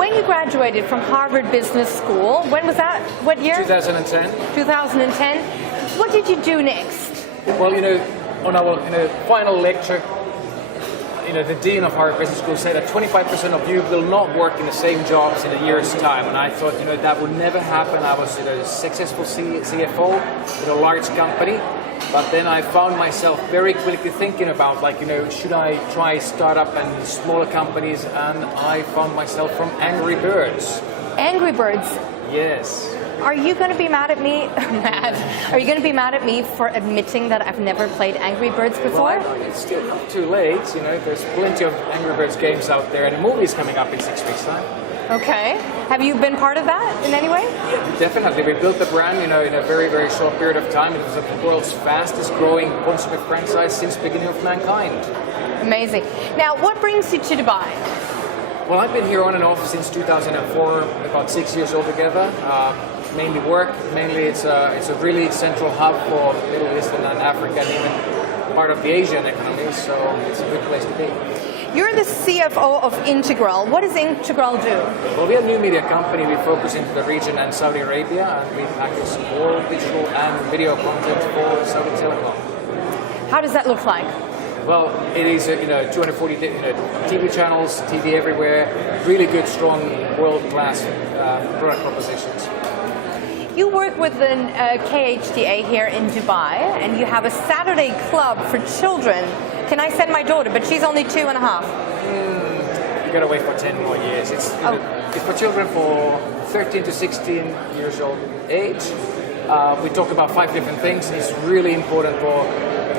when you graduated from Harvard Business School, when was that? What year? 2010. 2010. What did you do next? Well, on our final lecture, the dean of Harvard Business School said that 25% of you will not work in the same jobs in a year's time, and I thought, that would never happen. I was a successful CFO with a large company, but then I found myself very quickly thinking about, should I try startup and smaller companies, and I found myself from Angry Birds. Angry Birds? Yes. Are you going to be mad at me? Are you going to be mad at me for admitting that I've never played Angry Birds before? Well, it's still not too late. There's plenty of Angry Birds games out there, and a movie is coming up in 6 weeks' time. Okay. Have you been part of that in any way? Yeah, definitely. We built the brand, in a very, very short period of time. It was the world's fastest growing consumer franchise since the beginning of mankind. Amazing. Now, what brings you to Dubai? Well, I've been here on and off since 2004, about 6 years altogether. Mainly work. Mainly, it's a really central hub for Middle Eastern and Africa, and even part of the Asian economy. So it's a good place to be. You're the CFO of Integral. What does Integral do? Well, we're a new media company. We focus into the region and Saudi Arabia, and we package all digital and video content for Saudi Telecom. How does that look like? Well, it is 240 TV channels, TV everywhere, really good, strong, world-class product propositions. You work with the KHDA here in Dubai, and you have a Saturday club for children. Can I send my daughter? But she's only 2.5. You gotta wait for 10 more years. It's for children for 13 to 16 years old age. We talk about 5 different things. It's really important for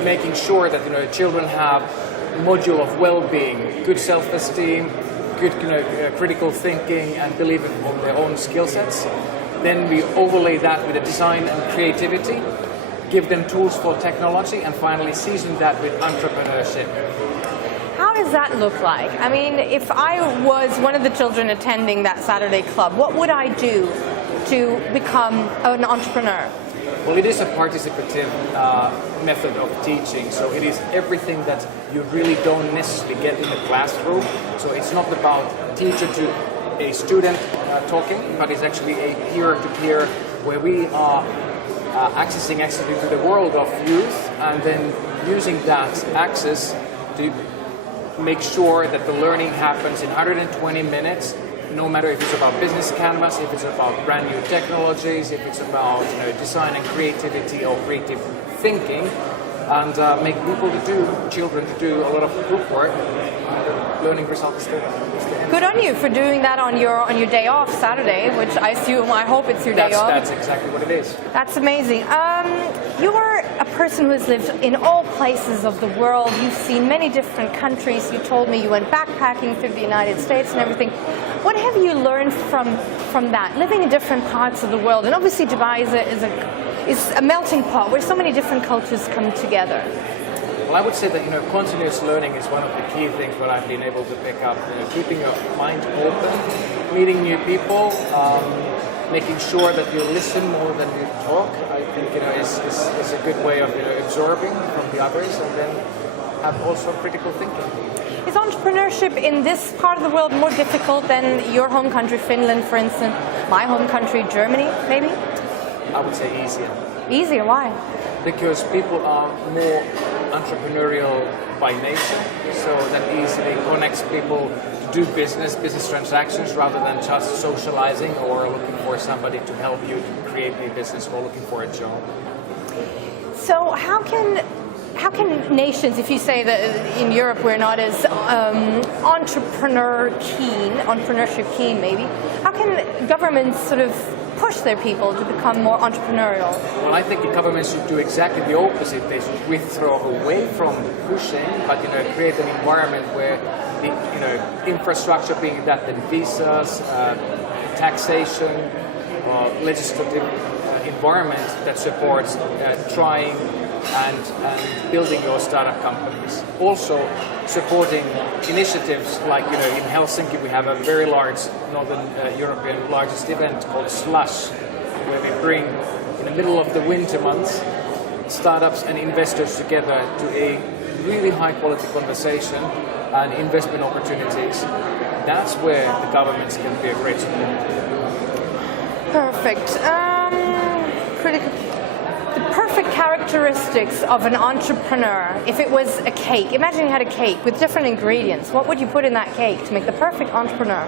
making sure that children have a module of well-being, good self-esteem, good critical thinking, and believing on their own skill sets. Then we overlay that with a design and creativity, give them tools for technology, and finally season that with entrepreneurship. How does that look like? I mean, if I was one of the children attending that Saturday club, what would I do to become an entrepreneur? Well, it is a participative method of teaching, so it is everything that you really don't necessarily get in the classroom. So it's not about teacher to a student talking, but it's actually a peer-to-peer where we are accessing actually to the world of youth, and then using that access to make sure that the learning happens in 120 minutes, no matter if it's about business canvas, if it's about brand new technologies, if it's about design and creativity or creative thinking, and make children to do a lot of group work. The learning result is the end. Good on you for doing that on your day off Saturday, which I hope it's your day off. That's exactly what it is. That's amazing. You are a person who has lived in all places of the world. You've seen many different countries. You told me you went backpacking through the United States and everything. What have you learned from that, living in different parts of the world? And obviously Dubai is a melting pot where so many different cultures come together. Well, I would say that continuous learning is one of the key things that I've been able to pick up. Keeping your mind open, meeting new people, making sure that you listen more than you talk. I think is a good way of absorbing from the others, and then have also critical thinking. Is entrepreneurship in this part of the world more difficult than your home country, Finland, for instance, my home country, Germany, maybe? I would say easier. Easier, why? Because people are more entrepreneurial by nature, so that easily connects people to do business transactions rather than just socializing or looking for somebody to help you to create a business or looking for a job. So how can nations, if you say that in Europe we're not as entrepreneurship keen maybe, how can governments sort of push their people to become more entrepreneurial? Well, I think the governments should do exactly the opposite. They should withdraw away from pushing, but create an environment where the infrastructure, being that the visas, taxation, legislative environment that supports trying and building your startup companies. Also supporting initiatives like in Helsinki we have a very large Northern European largest event called Slush, where we bring in the middle of the winter months startups and investors together to a really high quality conversation and investment opportunities, that's where the governments can be a great support. Perfect. The perfect characteristics of an entrepreneur, if it was a cake, imagine you had a cake with different ingredients, what would you put in that cake to make the perfect entrepreneur?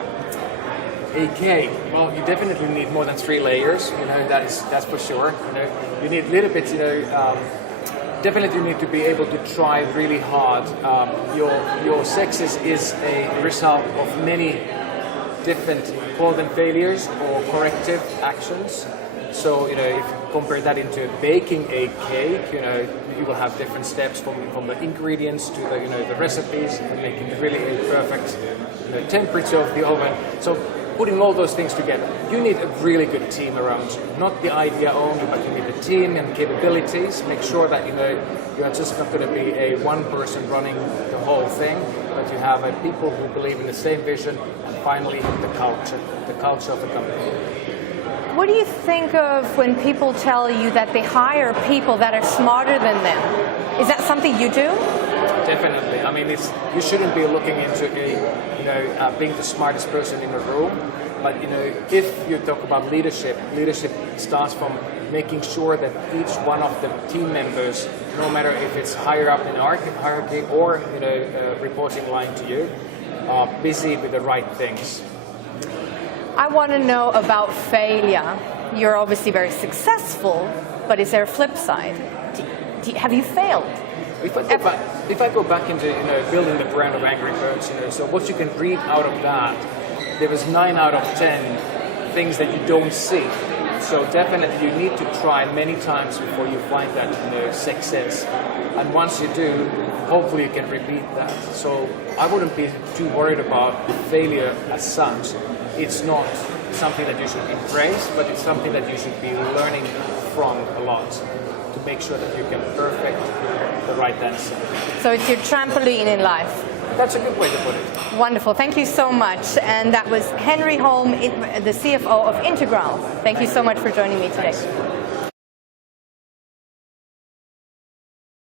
A cake, well, you definitely need more than 3 layers, that's for sure. You need a little bit, definitely you need to be able to try really hard. Your success is a result of many different call them failures or corrective actions. So, if you compare that into baking a cake, you will have different steps from the ingredients to the recipes and making really a perfect temperature of the oven. So putting all those things together, you need a really good team around you. Not the idea only, but you need the team and capabilities. Make sure that you are just not going to be a one person running the whole thing, but you have people who believe in the same vision, and finally the culture of the company. What do you think of when people tell you that they hire people that are smarter than them? Is that something you do? Definitely. I mean, you shouldn't be looking into being the smartest person in the room. But if you talk about leadership starts from making sure that each one of the team members, no matter if it's higher up in hierarchy or reporting line to you, are busy with the right things. I want to know about failure. You're obviously very successful, but is there a flip side? Have you failed? If I go back into building the brand of Angry Birds, so what you can read out of that, there was 9 out of 10 things that you don't see. So definitely you need to try many times before you find that success. And once you do, hopefully you can repeat that. So I wouldn't be too worried about failure as such. It's not something that you should embrace, but it's something that you should be learning from a lot to make sure that you can perfect the right answer. So it's your trampoline in life. That's a good way to put it. Wonderful. Thank you so much. And that was Henry Holm, the CFO of Integral. Thank you so much for joining me today. Thanks.